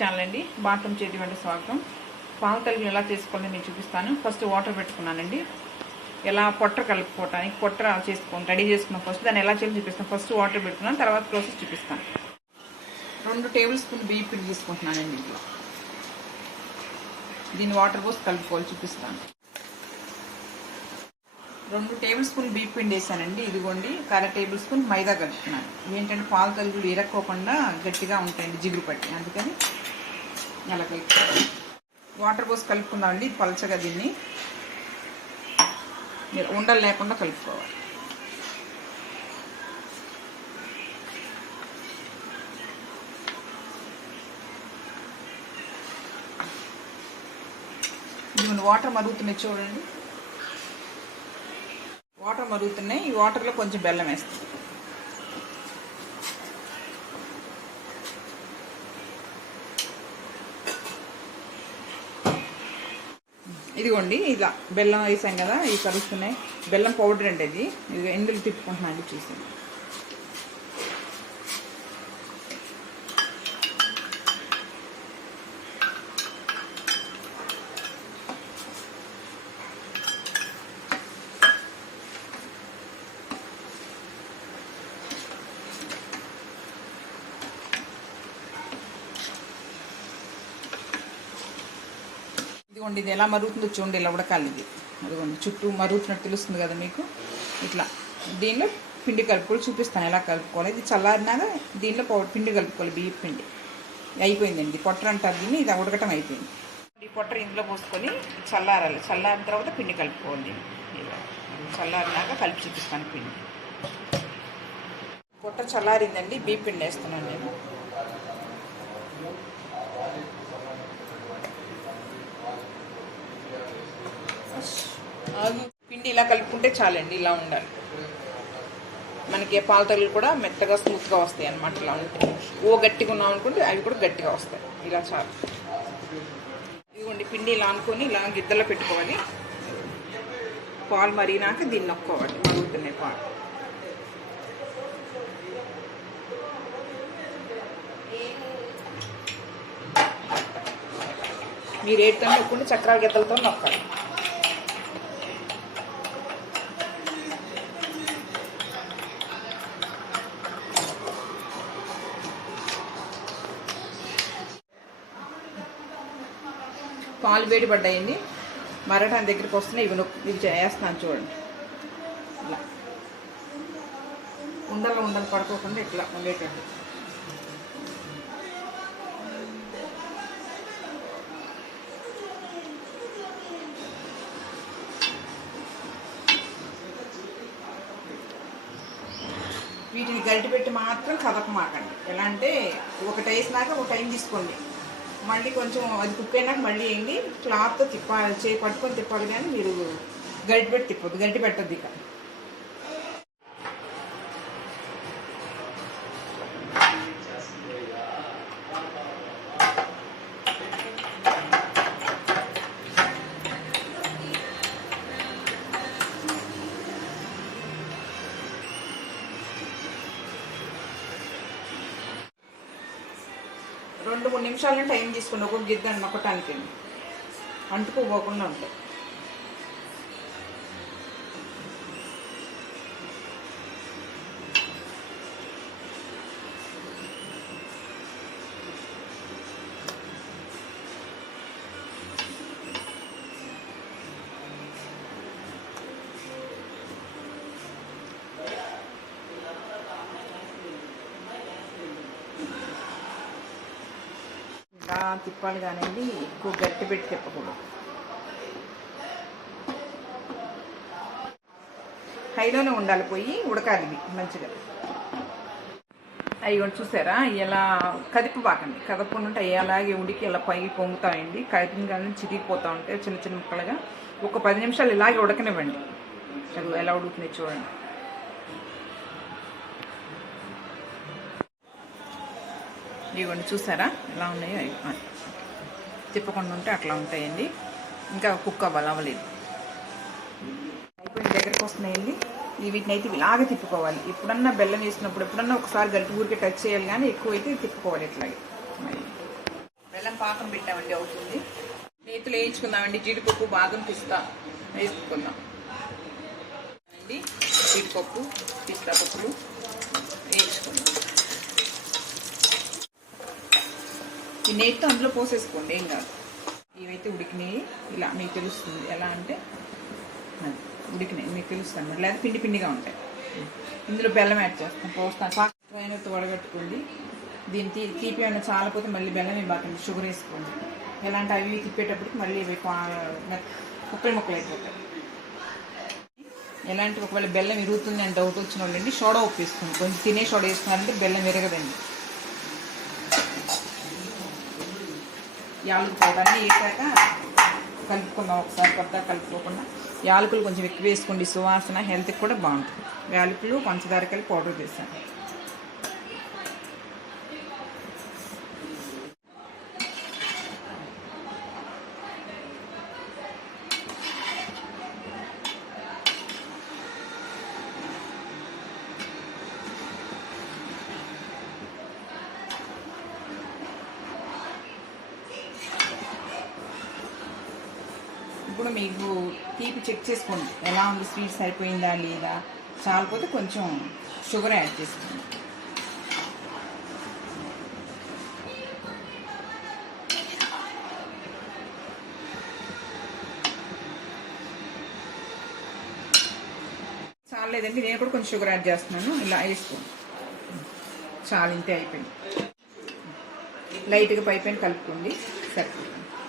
Channel అండి. Bottom చేతి వంట స్వాగతం. పాల తలుపులు ఎలా చేసుకోవాలని నేను చూపిస్తాను. ఫస్ట్ వాటర్ పెట్టుకున్నానండి. ఎలా పొట్ట కలుపుకోవటానికి పొట్ట రెడీ చేసుకున్నాం. ఫస్ట్ దాన్ని ఎలా చేయాలో చూపిస్తాను. ఫస్ట్ వాటర్ పెట్టుకున్నాను, తర్వాత ప్రాసెస్ చూపిస్తాను. 2 టేబుల్ స్పూన్ బియ్యం పిండి తీసుకుంటున్నానండి. ఇంట్లో దీన్ని వాటర్ పోసి కలుపుకోవాలి, చూపిస్తాను. 2 టేబుల్ స్పూన్ బియ్యం పిండి వేసానండి. ఇదిగోండి 1/2 టేబుల్ స్పూన్ మైదా కలుపుతున్నాను. ఏంటంటే పాల తలుపులు ఇరక్కోకుండా గట్టిగా ఉంటాయండి, జిగురు పట్టి, అందుకని అలా కలుపుకోవాలి. వాటర్ పోసి కలుపుకుందామండి. ఇది పలచగా దీన్ని మీరు ఉండలు లేకుండా కలుపుకోవాలి. ఇది వాటర్ మరుగుతున్నాయి చూడండి. వాటర్ మరుగుతున్నాయి. ఈ వాటర్లో కొంచెం బెల్లం వేస్తాం. ఇదిగోండి ఇలా బెల్లం వేసాం కదా, ఇవి కలుస్తున్నాయి. బెల్లం పౌడర్ అండి ఇది. ఇది ఎందుకు తిప్పుకుంటున్నాను చూసి. ఇదిగోండి ఇది ఎలా మరుగుతుందో చూడండి. ఇలా ఉడకాలి ఇది. అదిగోండి చుట్టూ మరుగుతున్నట్టు తెలుస్తుంది కదా మీకు. ఇట్లా దీనిలో పిండి కలుపుకోవాలి, చూపిస్తాను ఎలా కలుపుకోవాలి. ఇది చల్లారినాక దీనిలో పిండి కలుపుకోవాలి. బియ్యం పిండి అయిపోయిందండి. పొట్టర్ అంటారు దీన్ని. ఇది ఉడకటం అయిపోయింది. ఈ పొట్టర్ ఇందులో పోసుకొని చల్లారాలి. చల్లారిన తర్వాత పిండి కలుపుకోవాలి. ఇలా చల్లారినాక కలిపి చూపిస్తాను పిండి. పొట్ట చల్లారిందండి. బియ్యం పిండి వేస్తున్నాను నేను. పిండి ఇలా కలుపుకుంటే చాలండి. ఇలా ఉండాలి. మనకి పాల తల్లులు కూడా మెత్తగా స్మూత్గా వస్తాయి అన్నమాట. ఇలా ఉంటాయి. గట్టిగా ఉన్నాం అనుకుంటే అవి కూడా గట్టిగా వస్తాయి. ఇలా చాలు. ఇదిగోండి పిండి ఇలా అనుకొని ఇలా గిద్దలో పెట్టుకోవాలి. పాలు మరిగినాక దీన్ని నొక్కోవాలి. మరుగుతున్నాయి పాలు. మీరు ఏడుతో నొక్కుంటే చక్రాల గిద్దలతో నొక్కాలి. పాలు వేడి పడ్డాయండి. మరటాన్ని దగ్గరికి వస్తున్నాయి. ఇవి వేస్తున్నాను చూడండి. ఇలా ఉండలు పడుకోకుండా ఇట్లా ఉండేటట్టు. వీటిని గరిటె పెట్టి మాత్రం కదపమాకండి. ఎలా అంటే ఒకటి వేసినాక ఒక టైం తీసుకోండి. మళ్ళీ కొంచెం అది కుక్ అయినాక మళ్ళీ వేయండి. క్లాత్తో తిప్పాలి, పట్టుకొని తిప్పాలి. కానీ మీరు గరిటె పెట్టి తిప్పొద్దు. గరిటె పెట్టద్దు. ఇక రెండు 3 నిమిషాలు టైం తీసుకుని ఒక గిద్దని నొక్కటానికి అంటుకోకుండా ఉంటాయి. ఇలా తిప్పాలి కానివ్వండి. ఎక్కువ గట్టి పెట్టి తిప్పకూడదు. హైలోనే ఉండాలి. పోయి ఉడకాలి ఇవి మంచిగా. అవి చూసారా ఎలా కదిపబాకండి. కదపకుండా ఉంటే అలాగే ఉడికి ఇలా పైకి పొంగుతాయండి. కదిపిన కానీ చిరిగిపోతూ ఉంటాయి చిన్న చిన్న ముక్కలుగా. ఒక 10 నిమిషాలు ఇలాగే ఉడకనివ్వండి. అది ఎలా ఉడుకుతున్నాయి చూడండి. ఇవ్వండి చూసారా ఎలా ఉన్నాయో. తిప్పకుండా ఉంటే అట్లా ఉంటాయండి. ఇంకా కుక్ అవ్వలేదు. అయిపోయిన దగ్గరికి వస్తున్నాయండి. వీటిని అయితే ఇలాగే తిప్పుకోవాలి. ఎప్పుడన్నా బెల్లం వేసినప్పుడు ఎప్పుడన్నా ఒకసారి గరిటె ఊరికే టచ్ చేయాలి, కానీ ఎక్కువైతే తిప్పుకోవాలి ఇట్లాగే. పాకం పెట్టామండి అవుతుంది. నేతిలో వేయించుకుందామండి. జీడిపప్పు బాదం పిస్తా వేసుకుందాం అండి. జీడిపప్పు పిస్తా పప్పులు వేయించుకుందాం. ఈ నేతితో అందులో పోసేసుకోండి, ఏం కాదు. ఇవైతే ఉడికినాయి. ఇలా మీకు తెలుస్తుంది ఎలా అంటే అది ఉడికినాయి మీకు తెలుస్తుంది మరి, లేదా పిండి పిండిగా ఉంటాయి. ఇందులో బెల్లం యాడ్ చేస్తాం, పోస్తాను. ట్రైనర్తో వడగట్టుకోండి. దీని తీపి ఏమైనా చాలపోతే మళ్ళీ బెల్లం ఇవ్వకండి, షుగర్ వేసుకోండి. ఎలా అంటే అవి తిప్పేటప్పటికి మళ్ళీ ఇవి ముక్కలు అయిపోతాయి. ఎలాంటి ఒకవేళ బెల్లం విరుగుతుంది అని డౌట్ వచ్చిన వాళ్ళండి సోడా ఉప్పు వేసుకోండి. కొంచెం తినే సోడా వేసుకున్నారంటే బెల్లం విరగదండి. యాలకుల పౌడర్ని వేసాక కలుపుకుందాం ఒకసారి, కొత్త కలుపుకోకుండా. యాలకులు కొంచెం ఎక్కువ వేసుకోండి, సువాసన హెల్త్కి కూడా బాగుంటుంది. యాలకులు పంచదార కలిపి పౌడర్ చేశాను. ఇప్పుడు మీకు తీపి చెక్ చేసుకోండి, ఎలా ఉంది, స్వీట్ సరిపోయిందా లేదా. చాలపోతే కొంచెం షుగర్ యాడ్ చేసుకోండి. చాలేదండి, నేను కూడా కొంచెం షుగర్ యాడ్ చేస్తున్నాను. ఇలా వేసుకోండి. చాలా ఇంతే అయిపోయింది. లైట్గా పైపైన కలుపుకోండి, సరిపోయింది.